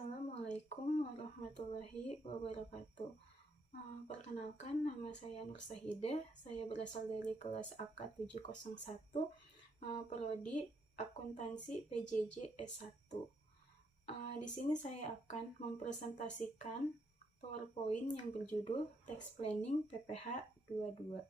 Assalamualaikum warahmatullahi wabarakatuh. Perkenalkan, nama saya Nur Sahida. Saya berasal dari kelas AK 701, prodi Akuntansi PJJ S1. Di sini saya akan mempresentasikan PowerPoint yang berjudul Tax Planning PPH 22.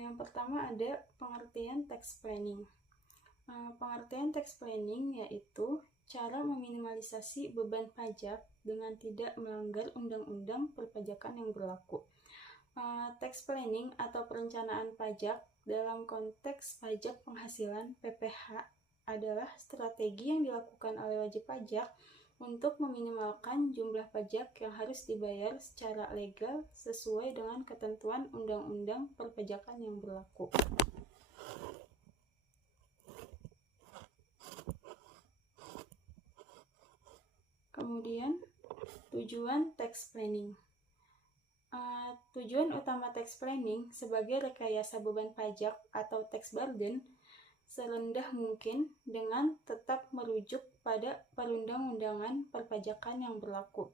Yang pertama ada pengertian tax planning. Pengertian tax planning yaitu cara meminimalisasi beban pajak dengan tidak melanggar undang-undang perpajakan yang berlaku. Tax planning atau perencanaan pajak dalam konteks pajak penghasilan (PPH) adalah strategi yang dilakukan oleh wajib pajak untuk meminimalkan jumlah pajak yang harus dibayar secara legal sesuai dengan ketentuan undang-undang perpajakan yang berlaku. Kemudian, tujuan tax planning. Tujuan utama tax planning sebagai rekayasa beban pajak atau tax burden serendah mungkin dengan tetap merujuk pada perundang-undangan perpajakan yang berlaku.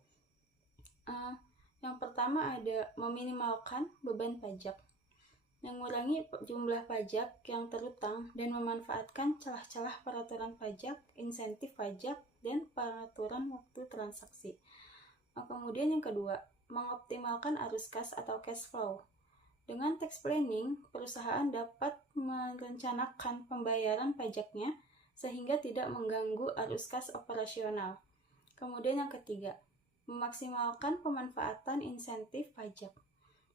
Yang pertama ada meminimalkan beban pajak, mengurangi jumlah pajak yang terutang dan memanfaatkan celah-celah peraturan pajak, insentif pajak, dan peraturan waktu transaksi. Kemudian yang kedua, mengoptimalkan arus kas atau cash flow. Dengan tax planning, perusahaan dapat merencanakan pembayaran pajaknya sehingga tidak mengganggu arus kas operasional. Kemudian yang ketiga, memaksimalkan pemanfaatan insentif pajak.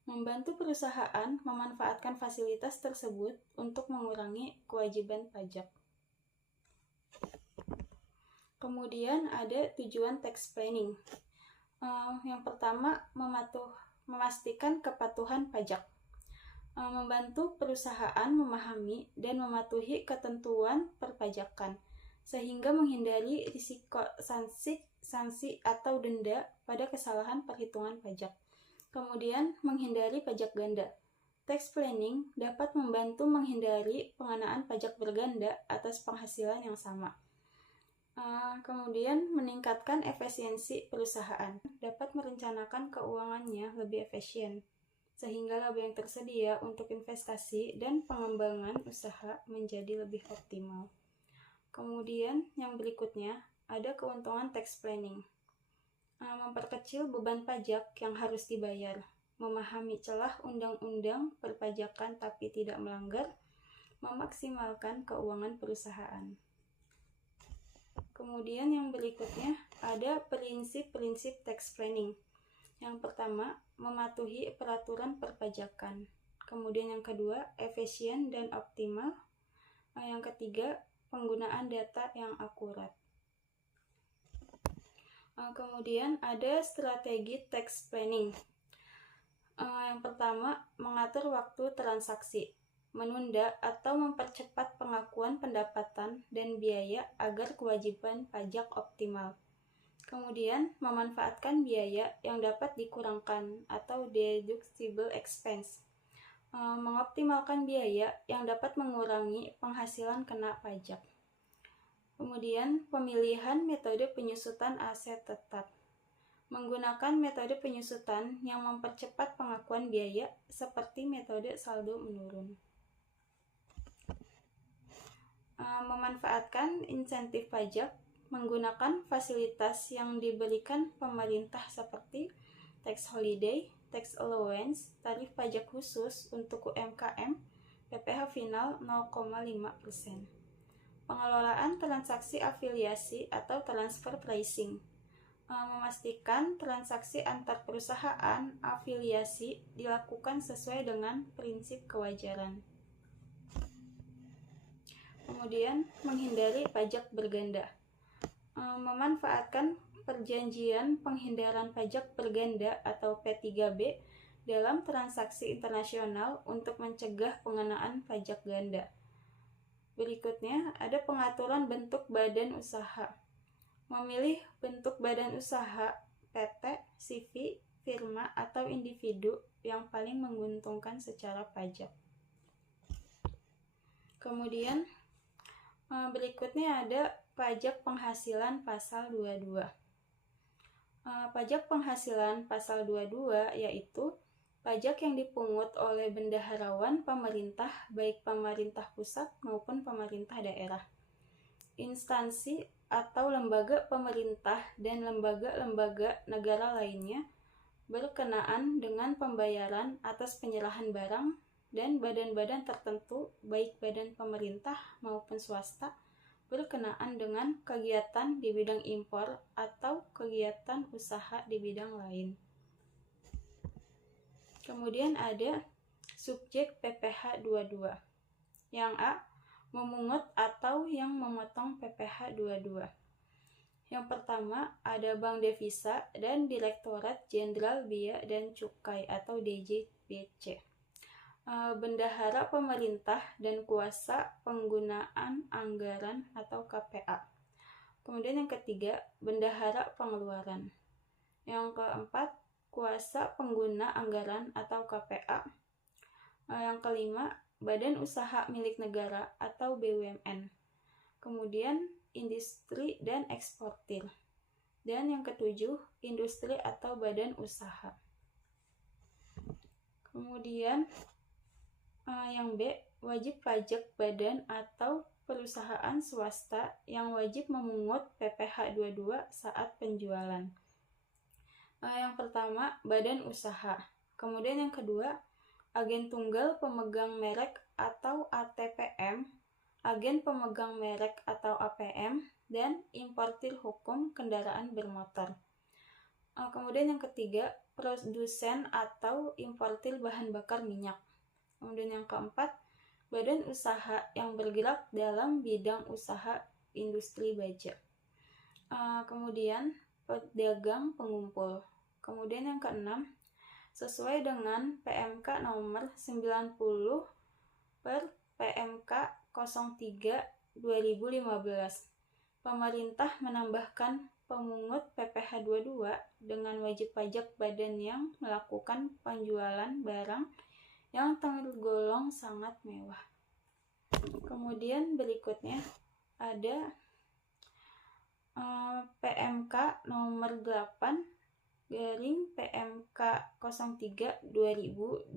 Membantu perusahaan memanfaatkan fasilitas tersebut untuk mengurangi kewajiban pajak. Kemudian ada tujuan tax planning. Yang pertama, memastikan kepatuhan pajak. Membantu perusahaan memahami dan mematuhi ketentuan perpajakan, sehingga menghindari risiko sanksi atau denda pada kesalahan perhitungan pajak. Kemudian, menghindari pajak ganda. Tax planning dapat membantu menghindari pengenaan pajak berganda atas penghasilan yang sama. Kemudian, meningkatkan efisiensi perusahaan. Dapat merencanakan keuangannya lebih efisien, sehingga laba yang tersedia untuk investasi dan pengembangan usaha menjadi lebih optimal. Kemudian, yang berikutnya, ada keuntungan tax planning. Memperkecil beban pajak yang harus dibayar, memahami celah undang-undang perpajakan tapi tidak melanggar, memaksimalkan keuangan perusahaan. Kemudian yang berikutnya ada prinsip-prinsip tax planning. Yang pertama, mematuhi peraturan perpajakan. Kemudian yang kedua, efisien dan optimal. Yang ketiga, penggunaan data yang akurat. Kemudian ada strategi tax planning. Yang pertama, mengatur waktu transaksi, menunda atau mempercepat pengakuan pendapatan dan biaya agar kewajiban pajak optimal. Kemudian, memanfaatkan biaya yang dapat dikurangkan atau deductible expense. Mengoptimalkan biaya yang dapat mengurangi penghasilan kena pajak. Kemudian, pemilihan metode penyusutan aset tetap. Menggunakan metode penyusutan yang mempercepat pengakuan biaya seperti metode saldo menurun. Memanfaatkan insentif pajak menggunakan fasilitas yang diberikan pemerintah seperti tax holiday, tax allowance, tarif pajak khusus untuk UMKM, PPh final 0,5%. Pengelolaan transaksi afiliasi atau transfer pricing. Memastikan transaksi antar perusahaan afiliasi dilakukan sesuai dengan prinsip kewajaran. Kemudian, menghindari pajak berganda. Memanfaatkan perjanjian penghindaran pajak berganda atau P3B dalam transaksi internasional untuk mencegah pengenaan pajak ganda. Berikutnya, ada pengaturan bentuk badan usaha. Memilih bentuk badan usaha PT, CV, firma, atau individu yang paling menguntungkan secara pajak. Kemudian, Berikutnya ada pajak penghasilan pasal 22. Pajak penghasilan pasal 22 yaitu pajak yang dipungut oleh bendaharawan pemerintah, baik pemerintah pusat maupun pemerintah daerah, instansi atau lembaga pemerintah dan lembaga-lembaga negara lainnya berkenaan dengan pembayaran atas penyerahan barang dan badan-badan tertentu, baik badan pemerintah maupun swasta, berkenaan dengan kegiatan di bidang impor atau kegiatan usaha di bidang lain. Kemudian ada subjek PPh 22. Yang A, memungut atau yang memotong PPh 22. Yang pertama ada Bank Devisa dan Direktorat Jenderal Bea dan Cukai atau DJBC. Bendahara pemerintah dan kuasa penggunaan anggaran atau KPA. Kemudian yang ketiga, bendahara pengeluaran. Yang keempat, kuasa pengguna anggaran atau KPA. Yang kelima, badan usaha milik negara atau BUMN. Kemudian industri dan eksportir. Dan yang ketujuh, industri atau badan usaha. Kemudian yang B, wajib pajak badan atau perusahaan swasta yang wajib memungut PPh 22 saat penjualan. Yang pertama, badan usaha. Kemudian yang kedua, agen tunggal pemegang merek atau ATPM, agen pemegang merek atau APM, dan importir hukum kendaraan bermotor. Kemudian yang ketiga, produsen atau importir bahan bakar minyak. Kemudian yang keempat, badan usaha yang bergerak dalam bidang usaha industri baja. Kemudian pedagang pengumpul. Kemudian yang keenam, sesuai dengan PMK nomor 90 per PMK 03 2015, pemerintah menambahkan pemungut PPh 22 dengan wajib pajak badan yang melakukan penjualan barang yang tergolong sangat mewah. Kemudian berikutnya ada PMK nomor 8 garing PMK 03 2008,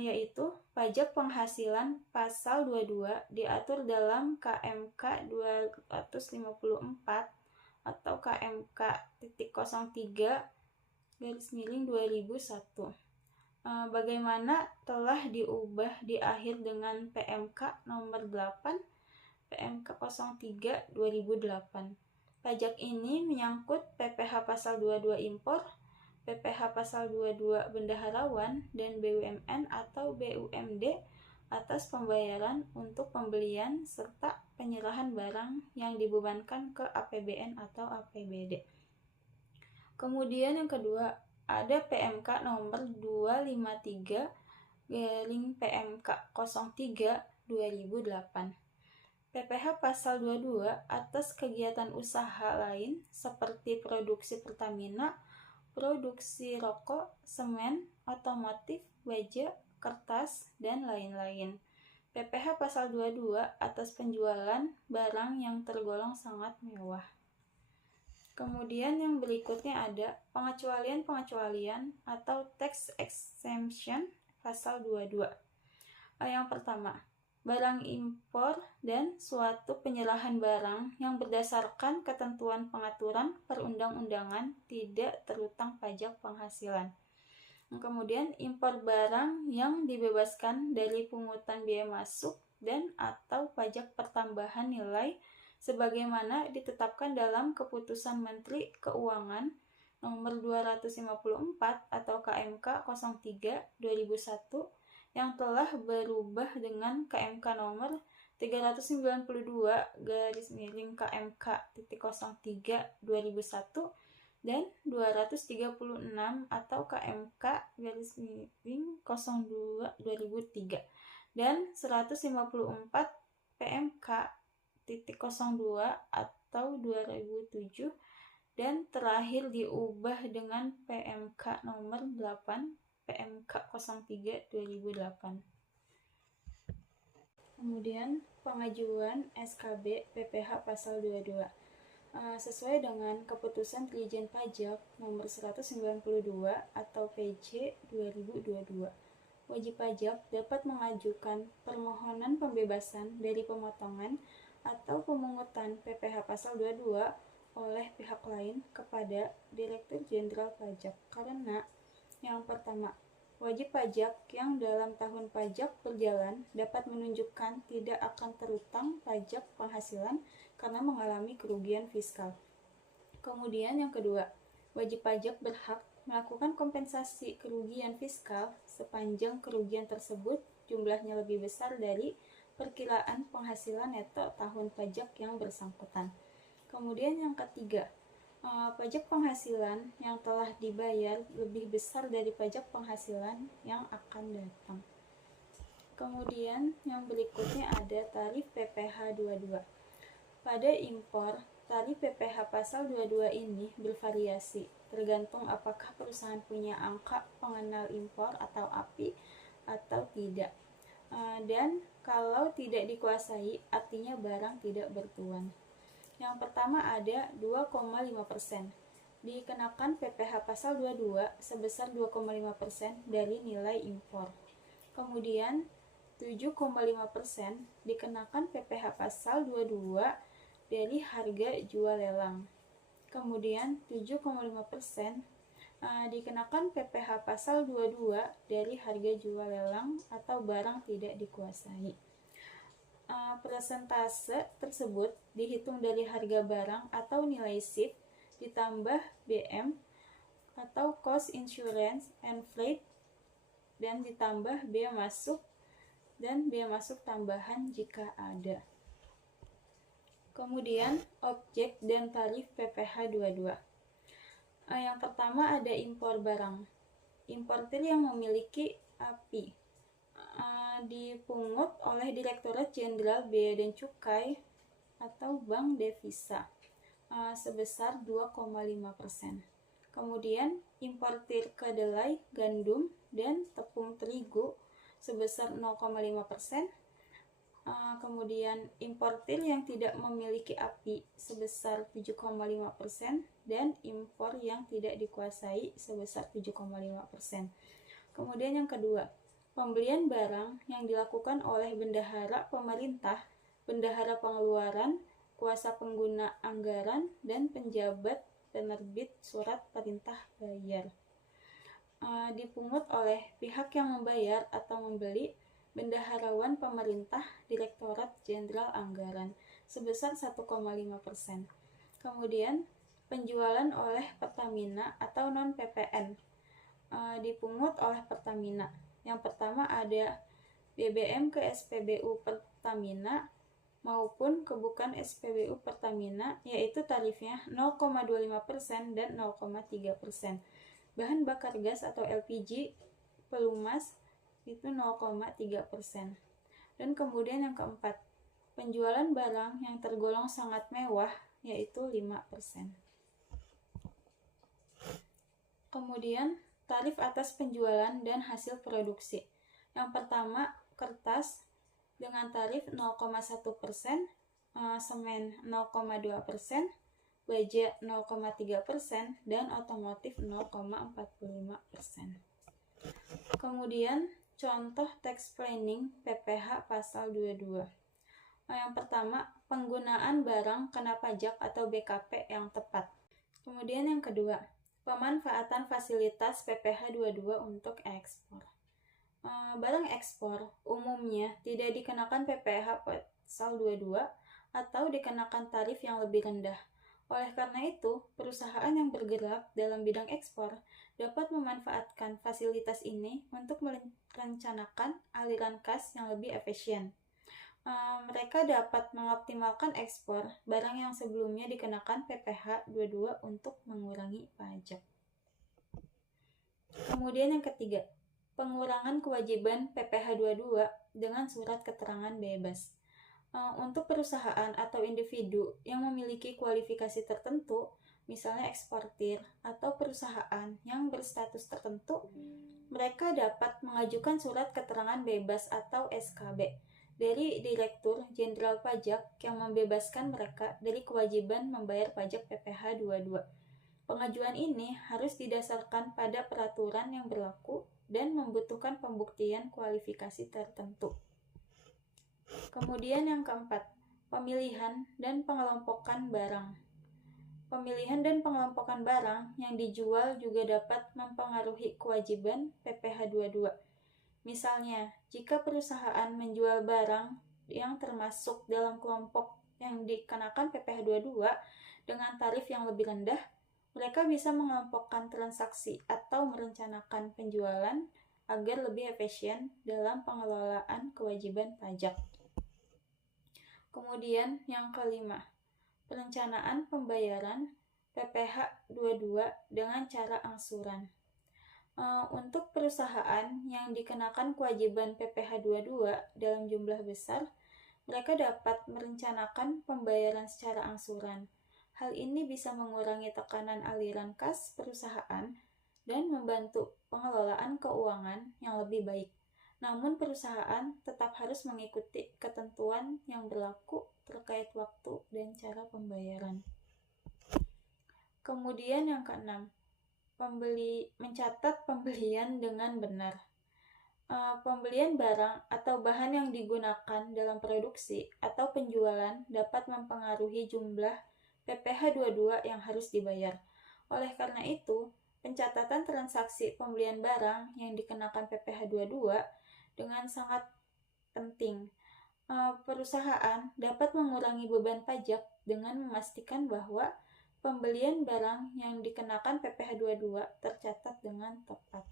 yaitu pajak penghasilan pasal 22 diatur dalam KMK 254 atau KMK 03 2001. Bagaimana telah diubah di akhir dengan PMK nomor 8 PMK 03 2008. Pajak ini menyangkut PPh pasal 22 impor, PPh pasal 22 bendaharawan, dan BUMN atau BUMD atas pembayaran untuk pembelian serta penyerahan barang yang dibebankan ke APBN atau APBD. Kemudian yang kedua, ada PMK nomor 253 garing PMK 03 2008. PPh pasal 22 atas kegiatan usaha lain seperti produksi Pertamina, produksi rokok, semen, otomotif, baja, kertas, dan lain-lain. PPh pasal 22 atas penjualan barang yang tergolong sangat mewah. Kemudian yang berikutnya ada pengecualian-pengecualian atau tax exemption pasal 22. Yang pertama, barang impor dan suatu penyerahan barang yang berdasarkan ketentuan pengaturan perundang-undangan tidak terutang pajak penghasilan. Kemudian impor barang yang dibebaskan dari pungutan biaya masuk dan atau pajak pertambahan nilai sebagaimana ditetapkan dalam Keputusan Menteri Keuangan nomor 254 atau KMK 03 2001 yang telah berubah dengan KMK nomor 392 KMK 03 2001 dan 236 atau KMK 02 2003 dan 154 PMK 02 atau 2007 dan terakhir diubah dengan PMK nomor 8 PMK 03 2008. Kemudian pengajuan SKB PPh Pasal 22. Sesuai dengan Keputusan Dirjen Pajak Nomor 192 atau PJ 2022. Wajib pajak dapat mengajukan permohonan pembebasan dari pemotongan atau pemungutan PPh Pasal 22 oleh pihak lain kepada Direktur Jenderal Pajak karena yang pertama, wajib pajak yang dalam tahun pajak berjalan dapat menunjukkan tidak akan terutang pajak penghasilan karena mengalami kerugian fiskal. Kemudian yang kedua, wajib pajak berhak melakukan kompensasi kerugian fiskal sepanjang kerugian tersebut jumlahnya lebih besar dari perkiraan penghasilan neto tahun pajak yang bersangkutan. Kemudian yang ketiga, pajak penghasilan yang telah dibayar lebih besar dari pajak penghasilan yang akan datang. Kemudian yang berikutnya ada tarif PPh 22. Pada impor, tarif PPh Pasal 22 ini bervariasi, tergantung apakah perusahaan punya angka pengenal impor atau API atau tidak. Dan kalau tidak dikuasai, artinya barang tidak bertuan. Yang pertama ada 2,5%. Dikenakan PPh Pasal 22 sebesar 2,5% dari nilai impor. Kemudian 7,5% dikenakan PPh Pasal 22 dari harga jual lelang. Kemudian 7,5% dikenakan PPh Pasal 22 dari harga jual lelang atau barang tidak dikuasai. Persentase tersebut dihitung dari harga barang atau nilai SIP ditambah BM atau Cost Insurance and Freight dan ditambah bea masuk dan bea masuk tambahan jika ada. Kemudian, objek dan tarif PPh 22. Yang pertama ada impor barang. Importir yang memiliki API dipungut oleh Direktorat Jenderal Bea dan Cukai atau Bank Devisa sebesar 2,5%. Kemudian, importir kedelai, gandum, dan tepung terigu sebesar 0,5%. Kemudian importir yang tidak memiliki API sebesar 7,5% dan impor yang tidak dikuasai sebesar 7,5%. Kemudian yang kedua, pembelian barang yang dilakukan oleh bendahara pemerintah, bendahara pengeluaran, kuasa pengguna anggaran, dan penjabat penerbit surat perintah bayar. Dipungut oleh pihak yang membayar atau membeli, bendaharawan pemerintah, Direktorat Jenderal Anggaran sebesar 1,5%. Kemudian penjualan oleh Pertamina atau non-PPN dipungut oleh Pertamina. Yang pertama ada BBM ke SPBU Pertamina maupun ke bukan SPBU Pertamina, yaitu tarifnya 0,25% dan 0,3%. Bahan bakar gas atau LPG pelumas itu 0,3%. Dan kemudian yang keempat, penjualan barang yang tergolong sangat mewah yaitu 5%. Kemudian tarif atas penjualan dan hasil produksi. Yang pertama, kertas dengan tarif 0,1%, semen 0,2%, baja 0,3%, dan otomotif 0,45%. Kemudian contoh tax planning PPh Pasal 22. Yang pertama, penggunaan barang kena pajak atau BKP yang tepat. Kemudian yang kedua, pemanfaatan fasilitas PPh 22 untuk ekspor. Barang ekspor umumnya tidak dikenakan PPh Pasal 22 atau dikenakan tarif yang lebih rendah. Oleh karena itu, perusahaan yang bergerak dalam bidang ekspor dapat memanfaatkan fasilitas ini untuk merencanakan aliran kas yang lebih efisien. Mereka dapat mengoptimalkan ekspor barang yang sebelumnya dikenakan PPh 22 untuk mengurangi pajak. Kemudian yang ketiga, pengurangan kewajiban PPh 22 dengan surat keterangan bebas. Untuk perusahaan atau individu yang memiliki kualifikasi tertentu, misalnya eksportir atau perusahaan yang berstatus tertentu, mereka dapat mengajukan surat keterangan bebas atau SKB dari Direktur Jenderal Pajak yang membebaskan mereka dari kewajiban membayar pajak PPh 22. Pengajuan ini harus didasarkan pada peraturan yang berlaku dan membutuhkan pembuktian kualifikasi tertentu. Kemudian yang keempat, pemilihan dan pengelompokan barang. Pemilihan dan pengelompokan barang yang dijual juga dapat mempengaruhi kewajiban PPh 22. Misalnya, jika perusahaan menjual barang yang termasuk dalam kelompok yang dikenakan PPh 22 dengan tarif yang lebih rendah, mereka bisa mengelompokkan transaksi atau merencanakan penjualan agar lebih efisien dalam pengelolaan kewajiban pajak. Kemudian yang kelima, perencanaan pembayaran PPh 22 dengan cara angsuran. Untuk perusahaan yang dikenakan kewajiban PPh 22 dalam jumlah besar, mereka dapat merencanakan pembayaran secara angsuran. Hal ini bisa mengurangi tekanan aliran kas perusahaan dan membantu pengelolaan keuangan yang lebih baik. Namun perusahaan tetap harus mengikuti ketentuan yang berlaku terkait waktu dan cara pembayaran. Kemudian yang keenam, mencatat pembelian dengan benar. Pembelian barang atau bahan yang digunakan dalam produksi atau penjualan dapat mempengaruhi jumlah PPh 22 yang harus dibayar. Oleh karena itu, pencatatan transaksi pembelian barang yang dikenakan PPh 22 dengan sangat penting. Perusahaan dapat mengurangi beban pajak dengan memastikan bahwa pembelian barang yang dikenakan PPh 22 tercatat dengan tepat.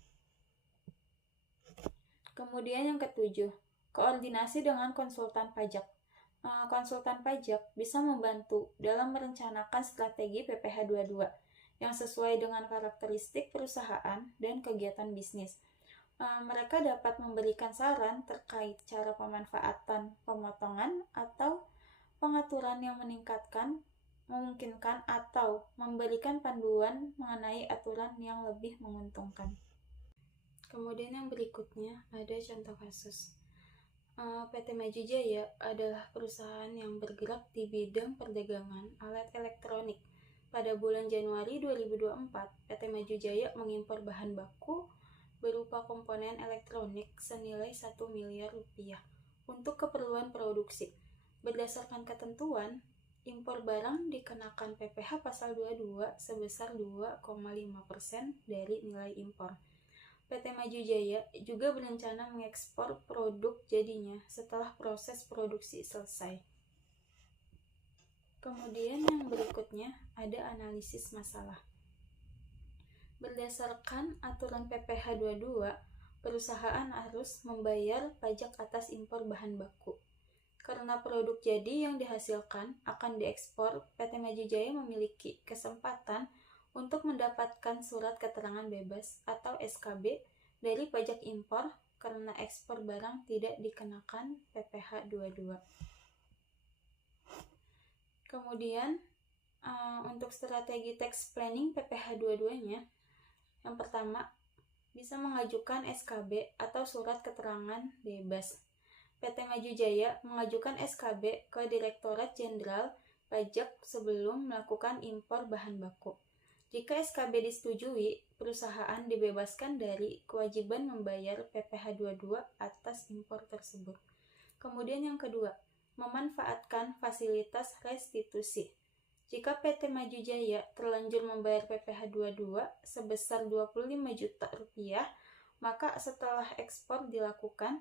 Kemudian yang ketujuh, koordinasi dengan konsultan pajak. Konsultan pajak bisa membantu dalam merencanakan strategi PPh 22 yang sesuai dengan karakteristik perusahaan dan kegiatan bisnis. Mereka dapat memberikan saran terkait cara pemanfaatan pemotongan atau pengaturan yang memungkinkan atau memberikan panduan mengenai aturan yang lebih menguntungkan. Kemudian yang berikutnya ada contoh kasus. PT Maju Jaya adalah perusahaan yang bergerak di bidang perdagangan alat elektronik. Pada bulan Januari 2024, PT Maju Jaya mengimpor bahan baku berupa komponen elektronik senilai 1 miliar rupiah untuk keperluan produksi. Berdasarkan ketentuan, impor barang dikenakan PPh pasal 22 sebesar 2,5% dari nilai impor. PT Maju Jaya juga berencana mengekspor produk jadinya setelah proses produksi selesai. Kemudian yang berikutnya ada analisis masalah. Berdasarkan aturan PPh 22, perusahaan harus membayar pajak atas impor bahan baku. Karena produk jadi yang dihasilkan akan diekspor, PT Maju Jaya memiliki kesempatan untuk mendapatkan surat keterangan bebas atau SKB dari pajak impor karena ekspor barang tidak dikenakan PPh 22. Kemudian untuk strategi tax planning PPh 22-nya, yang pertama, bisa mengajukan SKB atau surat keterangan bebas. PT Maju Jaya mengajukan SKB ke Direktorat Jenderal Pajak sebelum melakukan impor bahan baku. Jika SKB disetujui, perusahaan dibebaskan dari kewajiban membayar PPh 22 atas impor tersebut. Kemudian yang kedua, memanfaatkan fasilitas restitusi. Jika PT Maju Jaya terlanjur membayar PPh 22 sebesar 25 juta rupiah, maka setelah ekspor dilakukan,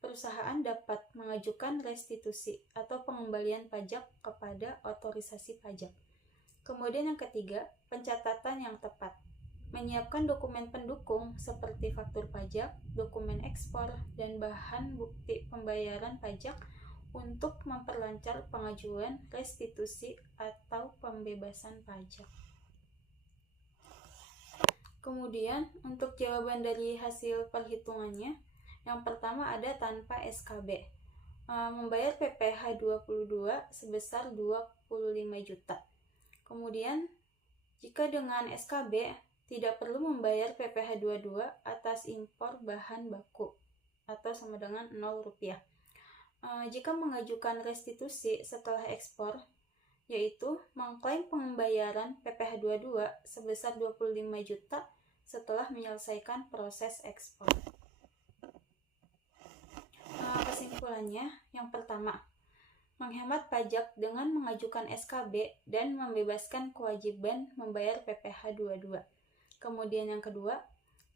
perusahaan dapat mengajukan restitusi atau pengembalian pajak kepada otorisasi pajak. Kemudian yang ketiga, pencatatan yang tepat. Menyiapkan dokumen pendukung seperti faktur pajak, dokumen ekspor, dan bahan bukti pembayaran pajak untuk memperlancar pengajuan restitusi atau pembebasan pajak. Kemudian, untuk jawaban dari hasil perhitungannya, yang pertama ada tanpa SKB. Membayar PPh 22 sebesar 25 juta. Kemudian, jika dengan SKB, tidak perlu membayar PPh 22 atas impor bahan baku atau sama dengan 0 rupiah. Jika mengajukan restitusi setelah ekspor, yaitu mengklaim pembayaran PPh 22 sebesar 25 juta setelah menyelesaikan proses ekspor. Kesimpulannya, yang pertama, menghemat pajak dengan mengajukan SKB dan membebaskan kewajiban membayar PPh 22. Kemudian yang kedua,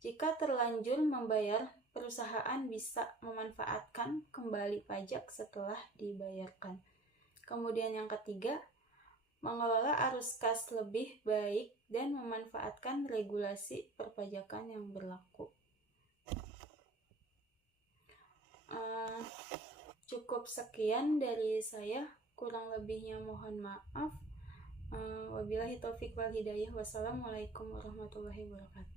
jika terlanjur membayar, perusahaan bisa memanfaatkan kembali pajak setelah dibayarkan. Kemudian yang ketiga, mengelola arus kas lebih baik dan memanfaatkan regulasi perpajakan yang berlaku. Cukup sekian dari saya, kurang lebihnya mohon maaf. Wabillahi taufiq wal hidayah. Wassalamualaikum warahmatullahi wabarakatuh.